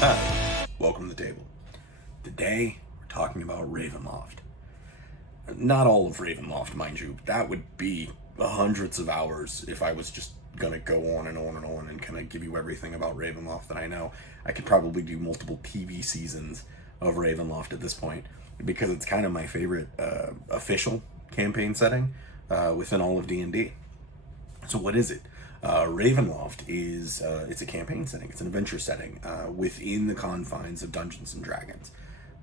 Hi, welcome to the table. Today, we're talking about Ravenloft. Not all of Ravenloft, mind you. That would be hundreds of hours if I was just gonna go on and on and on and kind of give you everything about Ravenloft that I know. I could probably do multiple TV seasons of Ravenloft at this point because it's kind of my favorite official campaign setting within all of D&D. So what is it? Ravenloft is it's a campaign setting. It's an adventure setting within the confines of Dungeons and Dragons.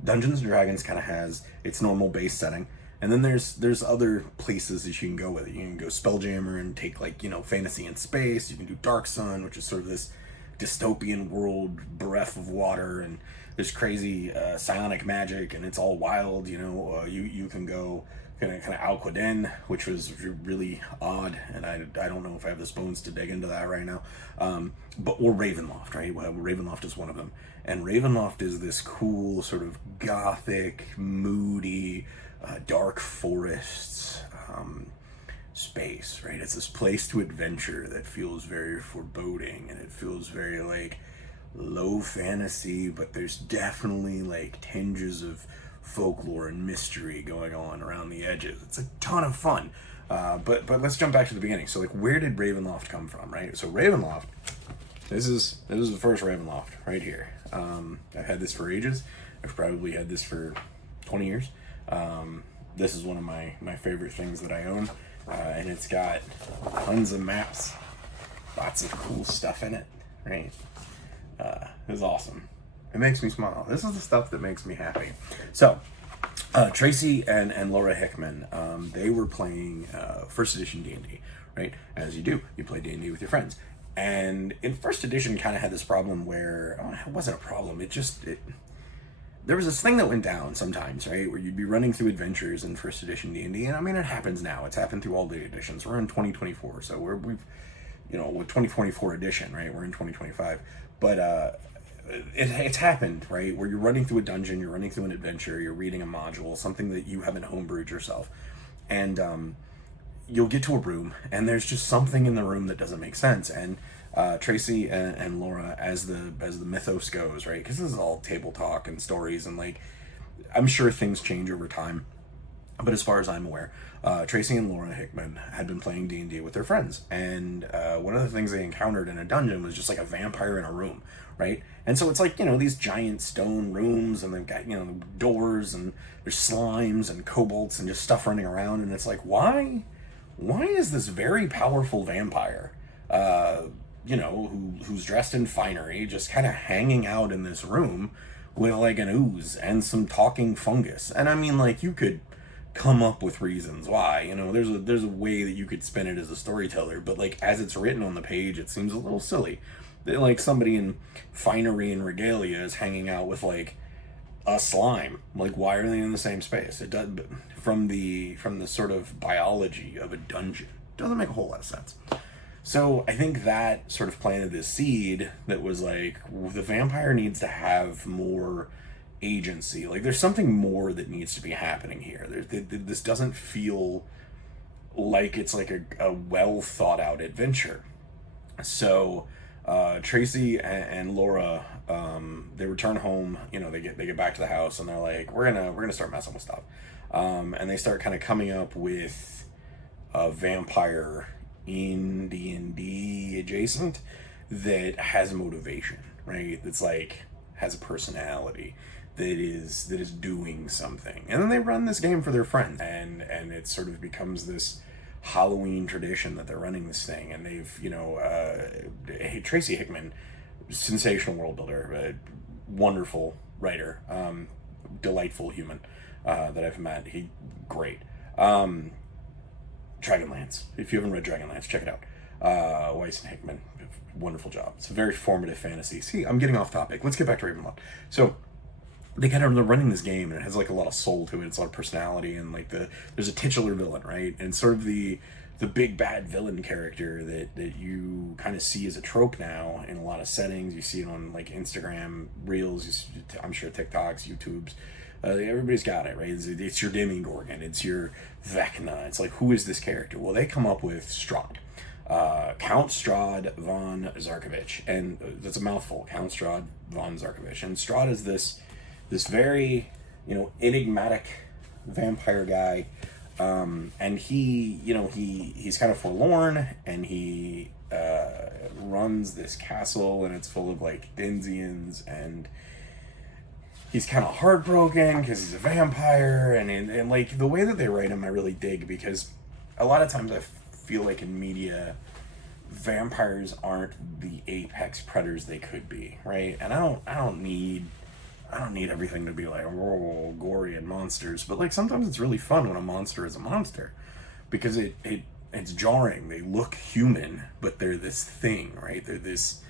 Dungeons and Dragons kind of has its normal base setting, and then there's other places that you can go with it. You can go Spelljammer and take fantasy and space. You can do Dark Sun, which is sort of this dystopian world, breath of water, and there's crazy psionic magic, and it's all wild. You can go kind of Alquaden, which was really odd, and I don't know if I have the spoons to dig into that right now. Or Ravenloft, right? Well, Ravenloft is one of them, and Ravenloft is this cool sort of gothic, moody, dark forests space, right? It's this place to adventure that feels very foreboding, and it feels very low fantasy, but there's definitely tinges of folklore and mystery going on around the edges. It's a ton of fun. But let's jump back to the beginning. So where did Ravenloft come from, right? So Ravenloft, this is the first Ravenloft right here. I've had this for ages. I've probably had this for 20 years. This is one of my favorite things that I own. And it's got tons of maps, lots of cool stuff in it, right? It's awesome. It makes me smile. This is the stuff that makes me happy. So, Tracy and Laura Hickman, they were playing first edition D&D, right? As you do, you play D&D with your friends. And in first edition, kind of had this problem where it wasn't a problem. There was this thing that went down sometimes, right? Where you'd be running through adventures in first edition D&D, and I mean, it happens now. It's happened through all the editions. We're in 2024, so with 2024 edition, right? We're in 2025, but it's happened, right? Where you're running through a dungeon, you're running through an adventure, you're reading a module, something that you haven't homebrewed yourself, and you'll get to a room, and there's just something in the room that doesn't make sense. And Tracy and Laura, as the mythos goes, right? Because this is all table talk and stories, and I'm sure things change over time. But as far as I'm aware, Tracy and Laura Hickman had been playing D&D with their friends, and one of the things they encountered in a dungeon was just a vampire in a room, right? And so it's these giant stone rooms, and they've got doors, and there's slimes and kobolds and just stuff running around, and it's why is this very powerful vampire, who's dressed in finery, just kind of hanging out in this room with an ooze and some talking fungus? And I mean, you could come up with reasons why, there's a way that you could spin it as a storyteller, but as it's written on the page, it seems a little silly that somebody in finery and regalia is hanging out with a slime. Why are they in the same space? It does, from the sort of biology of a dungeon, doesn't make a whole lot of sense. So I think that sort of planted this seed that was the vampire needs to have more agency. There's something more that needs to be happening here. This doesn't feel like it's a well thought out adventure. So Tracy and Laura, they return home. They get back to the house, and they're we're gonna start messing with stuff. And they start kind of coming up with a vampire in D&D adjacent that has motivation, right? That's has a personality, that is doing something. And then they run this game for their friends, and it sort of becomes this Halloween tradition that they're running this thing. And they've Tracy Hickman, sensational world builder, wonderful writer, delightful human that I've met. Great. Dragonlance. If you haven't read Dragonlance, check it out. Weiss and Hickman, wonderful job. It's a very formative fantasy. See, I'm getting off topic. Let's get back to Ravenloft. So they're running this game, and it has a lot of soul to it. It's a lot of personality, and there's a titular villain, right? And sort of the big bad villain character that you kind of see as a trope now in a lot of settings. You see it on Instagram Reels, I'm sure TikToks, YouTubes. Everybody's got it, right? It's your Demogorgon, it's your Vecna. It's who is this character? Well, they come up with Strahd. Count Strahd von Zarkovich, and that's a mouthful. Count Strahd von Zarkovich, and Strahd is this very, enigmatic vampire guy, and he's kind of forlorn, and he runs this castle, and it's full of like Denzians, and he's kind of heartbroken because he's a vampire, and like the way that they write him, I really dig, because a lot of times I feel like in media, vampires aren't the apex predators they could be, right? And I don't need everything to be like gory and monsters, but like sometimes it's really fun when a monster is a monster, because it's jarring. They look human, but they're this thing, right? They're this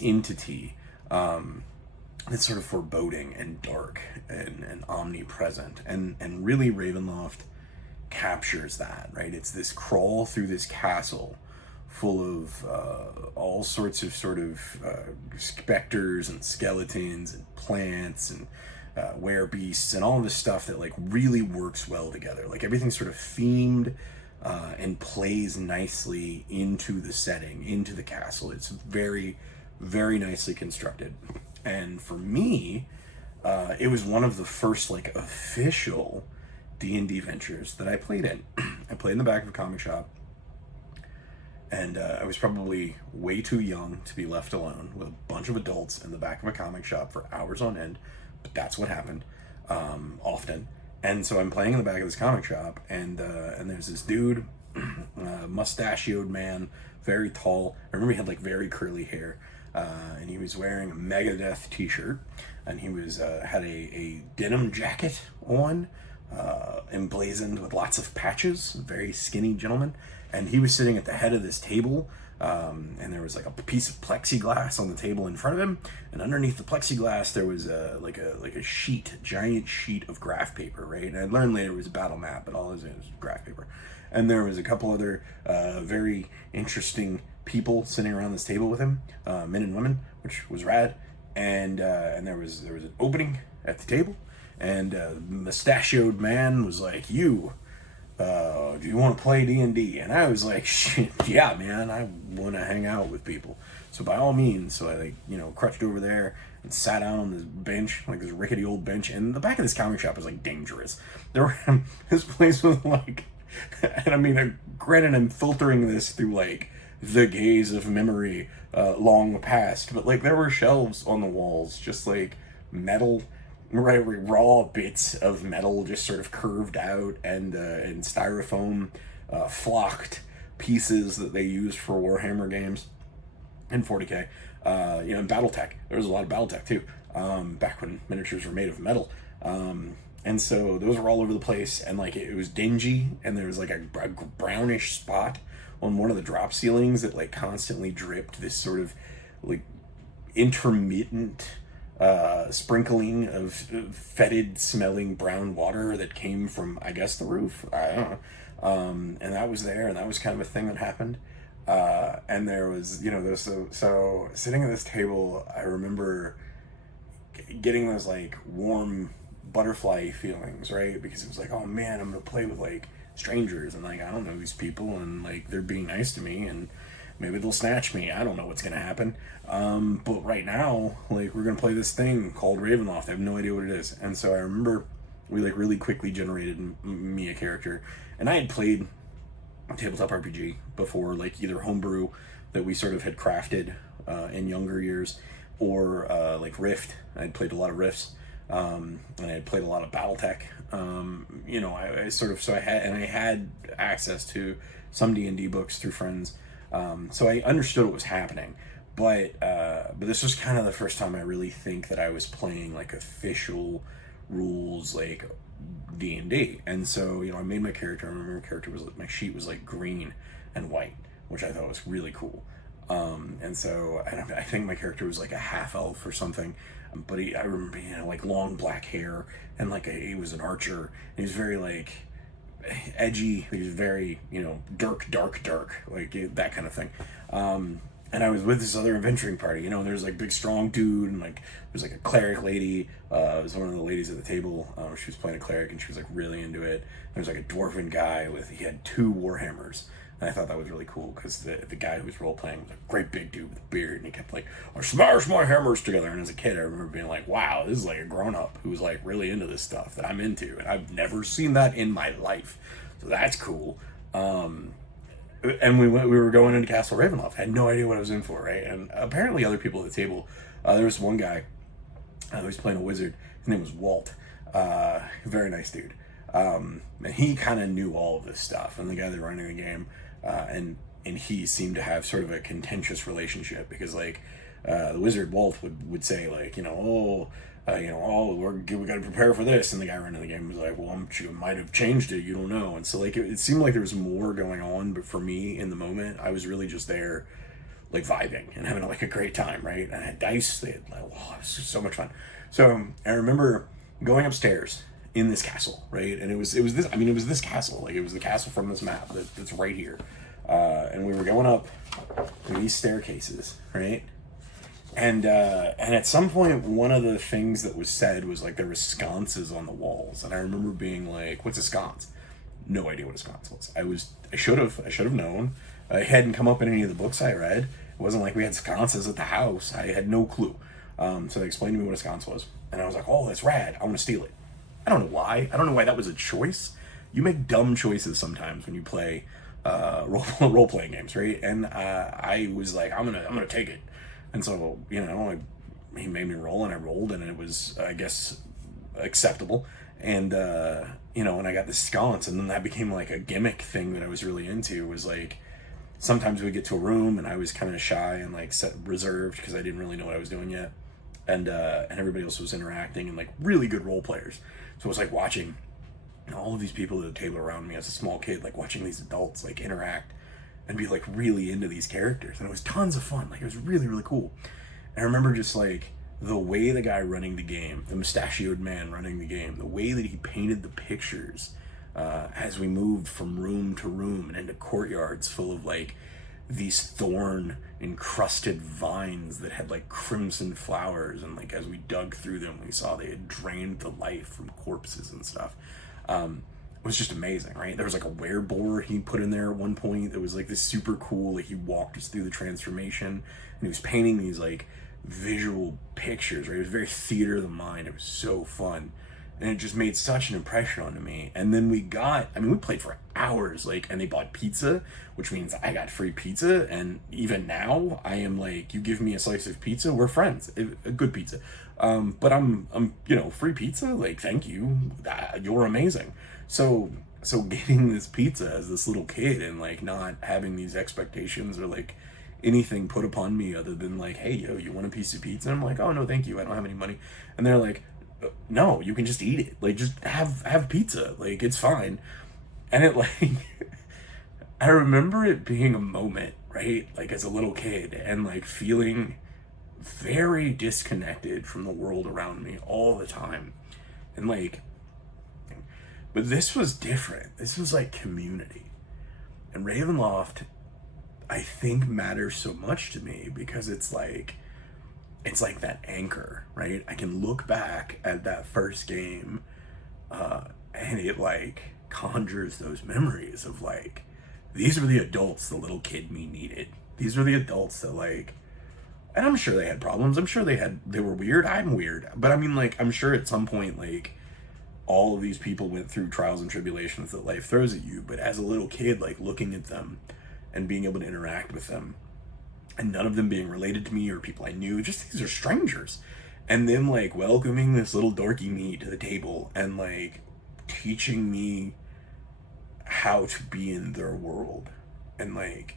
entity that's sort of foreboding and dark and omnipresent, and really Ravenloft captures that, right? It's this crawl through this castle full of all sorts of sort of specters and skeletons and plants and werebeasts and all this stuff that like really works well together. Like everything's sort of themed and plays nicely into the setting, into the castle. It's very, very nicely constructed. And for me, it was one of the first like official D&D ventures that I played in. I played in the back of a comic shop, and I was probably way too young to be left alone with a bunch of adults in the back of a comic shop for hours on end, but that's what happened often. And so I'm playing in the back of this comic shop, and there's this dude, mustachioed man, very tall. I remember he had like very curly hair, and he was wearing a Megadeth t-shirt, and he was had a denim jacket on, emblazoned with lots of patches, very skinny gentleman, and he was sitting at the head of this table, and there was like a piece of plexiglass on the table in front of him, and underneath the plexiglass there was a giant sheet of graph paper, right? And I learned later it was a battle map, but all it was graph paper. And there was a couple other very interesting people sitting around this table with him, men and women, which was rad. And there was an opening at the table, and the mustachioed man was like, "You, do you want to play D&D?" And I was like, "Shit, yeah, man, I want to hang out with people. So by all means." So I crouched over there and sat down on this bench, like this rickety old bench. And the back of this comic shop was like dangerous. This place was like, and I mean, granted, I'm filtering this through like the gaze of memory, long past, but like there were shelves on the walls, just like metal, right, raw bits of metal just sort of curved out, and styrofoam flocked pieces that they used for Warhammer games and 40k, and Battletech. There was a lot of Battletech too, back when miniatures were made of metal, and so those were all over the place, and like it was dingy, and there was like a brownish spot on one of the drop ceilings that like constantly dripped this sort of like intermittent sprinkling of fetid smelling brown water that came from, I guess, the roof. I don't know. And that was there, and that was kind of a thing that happened. And there was, so sitting at this table, I remember getting those like warm butterfly feelings, right? Because it was like, oh man, I'm gonna play with like strangers, and like I don't know these people, and like they're being nice to me, and maybe they'll snatch me. I don't know what's gonna happen. But right now, like we're gonna play this thing called Ravenloft. I have no idea what it is. And so I remember we like really quickly generated me a character, and I had played tabletop RPG before, like either homebrew that we sort of had crafted in younger years, or like Rift. I'd played a lot of Rifts, and I had played a lot of BattleTech. I had access to some D&D books through friends, so I understood what was happening. But this was kind of the first time I really think that I was playing like official rules, like D&D. And so I made my character. I remember my character was, my sheet was like green and white, which I thought was really cool. And I think my character was like a half elf or something, but I remember he had like long black hair, and like he was an archer, and he was very like edgy. He was very dark, like that kind of thing. And I was with this other adventuring party. There's like big strong dude, and like there's like a cleric lady. It was one of the ladies at the table. She was playing a cleric, and she was like really into it. There was like a dwarven guy he had 2 warhammers And I thought that was really cool because the guy who was role playing was a great big dude with a beard, and he kept like, "I smash my hammers together." And as a kid, I remember being like, "Wow, this is like a grown up who's like really into this stuff that I'm into," and I've never seen that in my life, so that's cool. And we were going into Castle Ravenloft. I had no idea what I was in for, right? And apparently, other people at the table. There was one guy who was playing a wizard. His name was Walt. Very nice dude. And he kind of knew all of this stuff. And the guy that running the game, and he seemed to have sort of a contentious relationship because like the wizard Walt would say like, we got to prepare for this, and the guy running the game was like, well, you might have changed it, you don't know. And so like it seemed like there was more going on, but for me in the moment, I was really just there like vibing and having like a great time, right? And I had dice. They had like, wow, it was just so much fun. So I remember going upstairs in this castle, right? And it was this castle, like it was the castle from this map that's right here. And we were going up these staircases, right? And at some point, one of the things that was said was like there were sconces on the walls, and I remember being like, "What's a sconce?" No idea what a sconce was. I should have known. It hadn't come up in any of the books I read. It wasn't like we had sconces at the house. I had no clue. So they explained to me what a sconce was, and I was like, "Oh, that's rad! I want to steal it." I don't know why. I don't know why that was a choice. You make dumb choices sometimes when you play role playing games, right? And I was like, "I'm gonna take it." And so, he made me roll, and I rolled, and it was, I guess, acceptable. And, and I got this sconce, and then that became like a gimmick thing that I was really into. Was like, sometimes we'd get to a room, and I was kind of shy and like reserved because I didn't really know what I was doing yet. And everybody else was interacting and like really good role players. So it was like watching all of these people at the table around me as a small kid, like watching these adults like interact and be like really into these characters, and it was tons of fun. Like it was really, really cool. And I remember just like the way the guy running the game, the mustachioed man running the game, the way that he painted the pictures as we moved from room to room and into courtyards full of like these thorn encrusted vines that had like crimson flowers, and like as we dug through them we saw they had drained the life from corpses and stuff. It was just amazing, right? There was like a wereboar he put in there at one point that was like this super cool, like he walked us through the transformation, and he was painting these like visual pictures, right? It was very theater of the mind. It was so fun, and it just made such an impression on me. And then we played for hours, like, and they bought pizza, which means I got free pizza. And even now I am like, you give me a slice of pizza, we're friends. A good pizza. But I'm free pizza, like, thank you, you're amazing. So getting this pizza as this little kid and like not having these expectations or like anything put upon me other than like, hey, you want a piece of pizza? And I'm like, oh no, thank you, I don't have any money. And they're like, no, you can just eat it, like just have pizza, like it's fine. And it like I remember it being a moment, right, like as a little kid, and like feeling very disconnected from the world around me all the time. And like, but this was different. This was like community. And Ravenloft, I think, matters so much to me because it's like that anchor, right? I can look back at that first game and it like conjures those memories of like, these were the adults the little kid me needed. These were the adults that like, and I'm sure they had problems. I'm sure they were weird. I'm weird. But I mean, like, I'm sure at some point, like, all of these people went through trials and tribulations that life throws at you. But as a little kid, like, looking at them and being able to interact with them, and none of them being related to me or people I knew, just these are strangers. And then, like, welcoming this little dorky me to the table and, like, teaching me how to be in their world. And, like,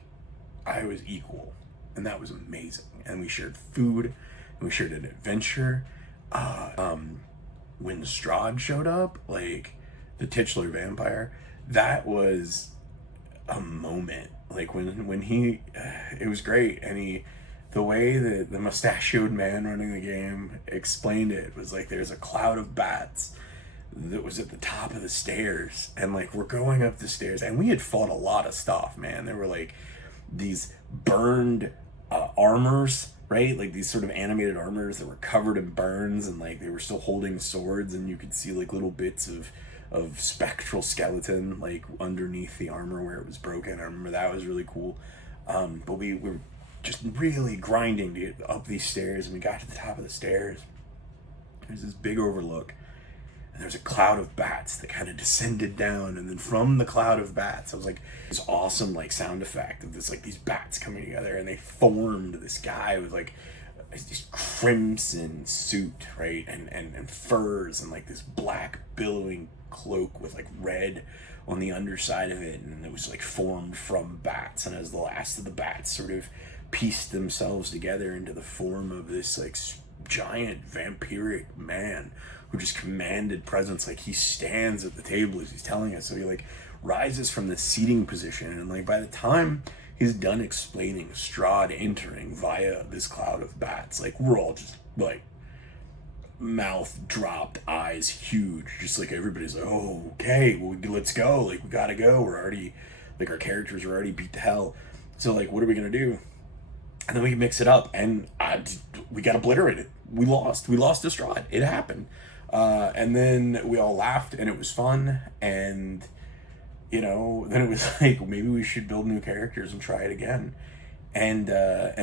I was equal. And that was amazing. And we shared food, and we shared an adventure. When Strahd showed up, like the titular vampire, that was a moment. Like when he, it was great. And the way that the mustachioed man running the game explained it was like, there's a cloud of bats that was at the top of the stairs, and like we're going up the stairs, and we had fought a lot of stuff, man. There were like these burned armors, right? Like these sort of animated armors that were covered in burns, and like they were still holding swords, and you could see like little bits of of spectral skeleton like underneath the armor where it was broken. I remember that was really cool. But we were just really grinding to get up these stairs, and we got to the top of the stairs. There's this big overlook, and there's a cloud of bats that kind of descended down, and then from the cloud of bats, I was like, this awesome like sound effect of this, like these bats coming together, and they formed this guy with like this crimson suit, right, and furs, and like this black billowing cloak with like red on the underside of it, and it was like formed from bats. And as the last of the bats sort of pieced themselves together into the form of this like giant vampiric man who just commanded presence, like he stands at the table as he's telling us. So he like rises from the seating position, and like by the time he's done explaining Strahd entering via this cloud of bats, like we're all just like mouth dropped, eyes huge, just like everybody's like, oh, okay, well, let's go, like we gotta go, we're already, like our characters are already beat to hell, so like what are we gonna do? And then we mix it up, and we got obliterated. We lost to Strahd. It happened. And then we all laughed, and it was fun, and you know, then it was like, maybe we should build new characters and try it again. And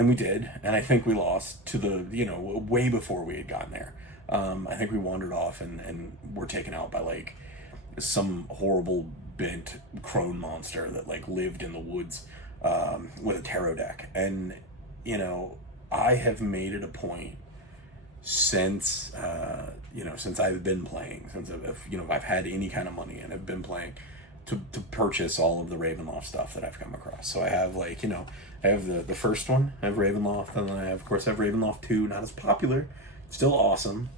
we did, and I think we lost to the, you know, way before we had gotten there. I think we wandered off and were taken out by like some horrible bent crone monster that like lived in the woods with a tarot deck. And you know, I have made it a point since since I've been playing, since I've had any kind of money and have been playing, to purchase all of the Ravenloft stuff that I've come across. So I have like, I have the first one, I have Ravenloft, and then I have Ravenloft 2, not as popular, still awesome.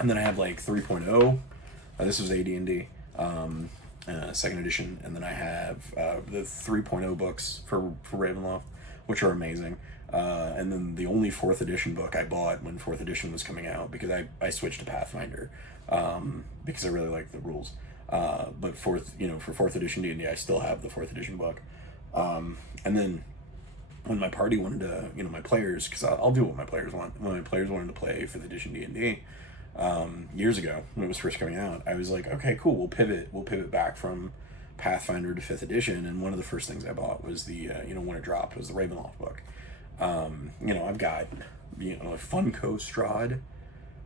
And then I have like 3.0, this was AD&D, second edition, and then I have the 3.0 books for Ravenloft, which are amazing. And then the only 4th edition book I bought when 4th edition was coming out, because I switched to Pathfinder, because I really like the rules. But for 4th edition D&D, I still have the 4th edition book. And then when my party wanted to, my players, because I'll do what my players want. When my players wanted to play 5th edition D&D, years ago when it was first coming out, I was like, okay, cool, we'll pivot back from Pathfinder to 5th edition. And one of the first things I bought was the, when it dropped, was the Ravenloft book. I've got, a Funko Strahd,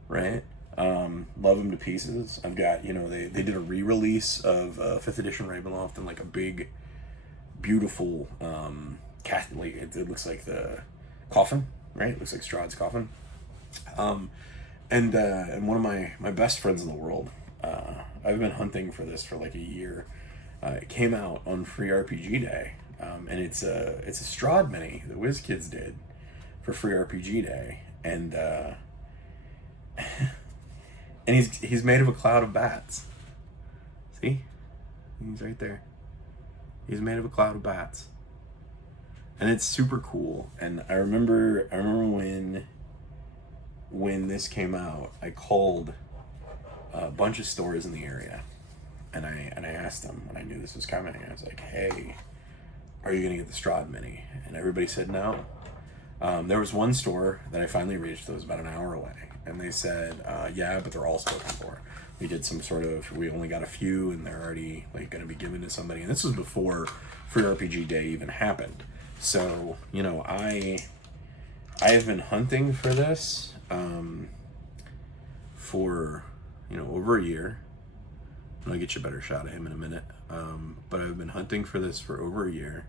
right? Love him to pieces. I've got, they did a re-release of 5th edition Ravenloft in like a big, beautiful, it looks like the coffin, right? It looks like Strahd's coffin. And one of my best friends in the world, I've been hunting for this for like a year. It came out on Free RPG Day. And it's a Strahd mini that WizKids did for Free RPG Day, and and he's made of a cloud of bats. See, he's right there. He's made of a cloud of bats, and it's super cool. And I remember when this came out, I called a bunch of stores in the area, and I asked them when I knew this was coming. I was like, hey, are you going to get the Strahd mini? And everybody said no. There was one store that I finally reached that was about an hour away, and they said, yeah, but they're all spoken for. We did some we only got a few, and they're already like going to be given to somebody. And this was before Free RPG Day even happened. So, I have been hunting for this for, over a year. I'll get you a better shot of him in a minute. But I've been hunting for this for over a year,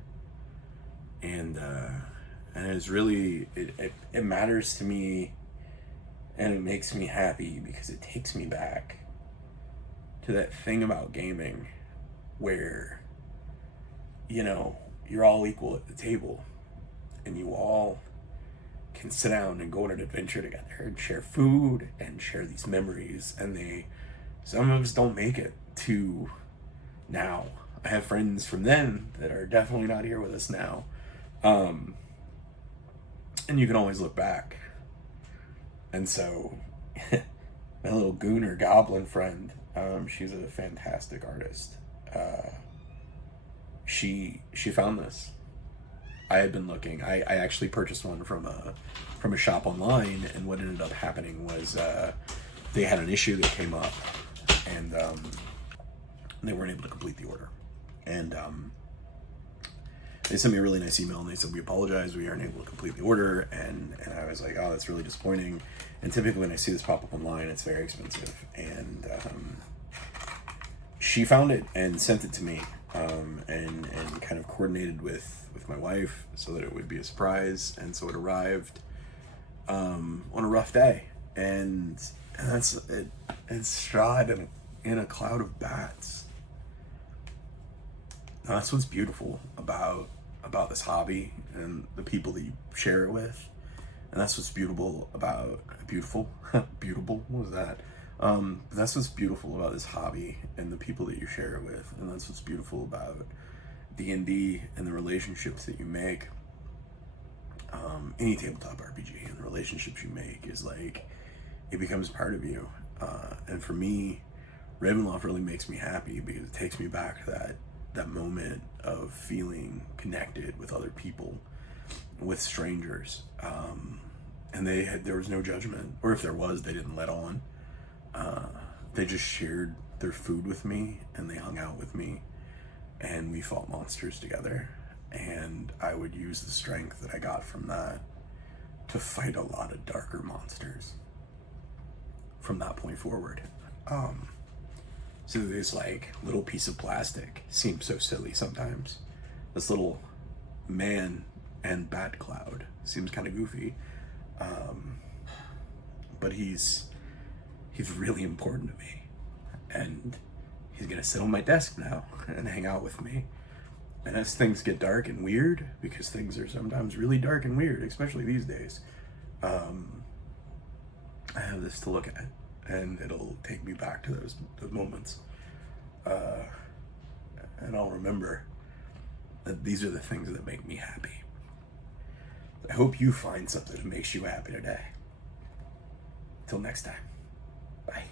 and it's really, it matters to me, and it makes me happy because it takes me back to that thing about gaming where, you're all equal at the table, and you all can sit down and go on an adventure together and share food and share these memories, and some of us don't make it to now. I have friends from then that are definitely not here with us now. And you can always look back. And so, my little gooner goblin friend, she's a fantastic artist. She found this. I had been looking. I actually purchased one from a shop online, and what ended up happening was they had an issue that came up, and and they weren't able to complete the order. And they sent me a really nice email, and they said, we apologize, we aren't able to complete the order. And I was like, oh, that's really disappointing. And typically when I see this pop up online, it's very expensive. And she found it and sent it to me, and kind of coordinated with my wife so that it would be a surprise. And so it arrived on a rough day, and that's it. It's Strahd in a cloud of bats. Now, that's what's beautiful about this hobby and the people that you share it with. And that's what's beautiful about beautiful. What was that? That's what's beautiful about this hobby and the people that you share it with. And that's what's beautiful about D&D and the relationships that you make. Any tabletop RPG and the relationships you make is like, it becomes part of you. And for me, Ravenloft really makes me happy because it takes me back to that moment of feeling connected with other people, with strangers. And there was no judgment, or if there was, they didn't let on. They just shared their food with me, and they hung out with me, and we fought monsters together. And I would use the strength that I got from that to fight a lot of darker monsters from that point forward. So this like little piece of plastic seems so silly sometimes. This little man and bat cloud seems kind of goofy, but he's really important to me, and he's gonna sit on my desk now and hang out with me. And as things get dark and weird, because things are sometimes really dark and weird, especially these days, I have this to look at, and it'll take me back to those moments. And I'll remember that these are the things that make me happy. I hope you find something that makes you happy today. Till next time. Bye.